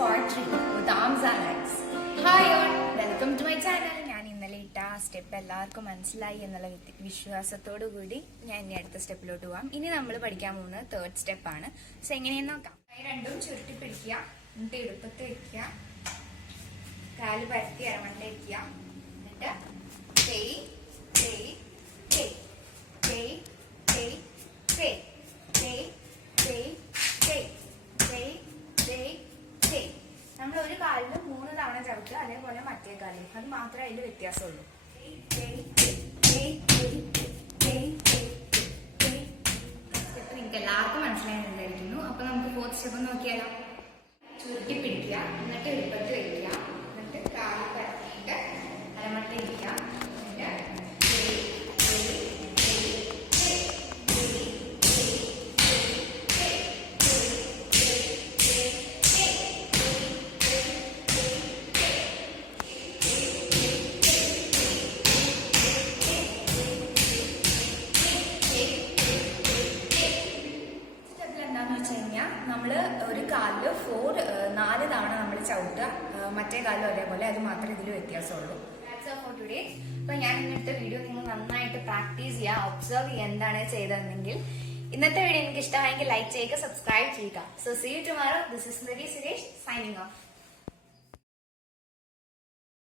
part 3 with arms and legs. Hi all, welcome to my channel. ഞാൻ ഇന്നലെ ഇട്ട ആ സ്റ്റെപ്പ് എല്ലാവർക്കും മനസ്സിലായി എന്നുള്ള വിശ്വാസത്തോടു കൂടി ഞാൻ ഇനി അടുത്ത സ്റ്റെപ്പിലോട്ട് പോവാം. ഇനി നമ്മൾ പഠിക്കാൻ പോകുന്നത് തേർഡ് സ്റ്റെപ്പാണ്. സോ എങ്ങനെയെന്ന് നോക്കാം. കൈ രണ്ടും ചുരുട്ടി പിടിക്കുക, എന്നിട്ട് ഇടുപ്പത്ത് വെക്കുക, കാല് പരത്തി അരമണ്ട വെക്കുക, എന്നിട്ട് തേയ് തേയ് തേയ് തേയ് തേയ് തേയ് തേയ് തേയ് തേയ് തേയ് തേയ് തേയ്. നമ്മൾ ഒരു കാലിന് 3 തവണ ചവിട്ടുക, അതേപോലെ മറ്റേ കാലിൽ. അത് മാത്രമേ അതിൽ വ്യത്യാസമുള്ളൂ. സ്റ്റെപ്പ് നിങ്ങൾക്ക് എല്ലാവർക്കും മനസ്സിലായിട്ടുണ്ടായിരിക്കുന്നു. അപ്പൊ നമുക്ക് ഫോർത്ത് സ്റ്റെപ്പ് നോക്കിയാലോ. ചുരുട്ടി പിടിക്കുക, എന്നിട്ട് എളുപ്പത്തിൽ വെക്കുക, എന്നിട്ട് കാല് പരത്തിയിട്ട് അരമട്ട ഇരിക്കുക, നമ്മൾ ഒരു കാലില് 4 തവണ നമ്മൾ ചവിട്ടുക, മറ്റേ കാലിലും അതേപോലെ. അത് മാത്രമേ ഇതിൽ വ്യത്യാസമുള്ളൂ. അപ്പൊ ഞാൻ ഇന്നത്തെ വീഡിയോ നിങ്ങൾ നന്നായിട്ട് പ്രാക്ടീസ് ചെയ്യുക, ഒബ്സർവ് ചെയ്യുക എന്താണ് ചെയ്തതെങ്കിൽ. ഇന്നത്തെ വീഡിയോ എനിക്ക് ഇഷ്ടമായെങ്കിൽ ലൈക്ക് ചെയ്യുക, സബ്സ്ക്രൈബ് ചെയ്യുക. So see you tomorrow. This is Suresh signing of.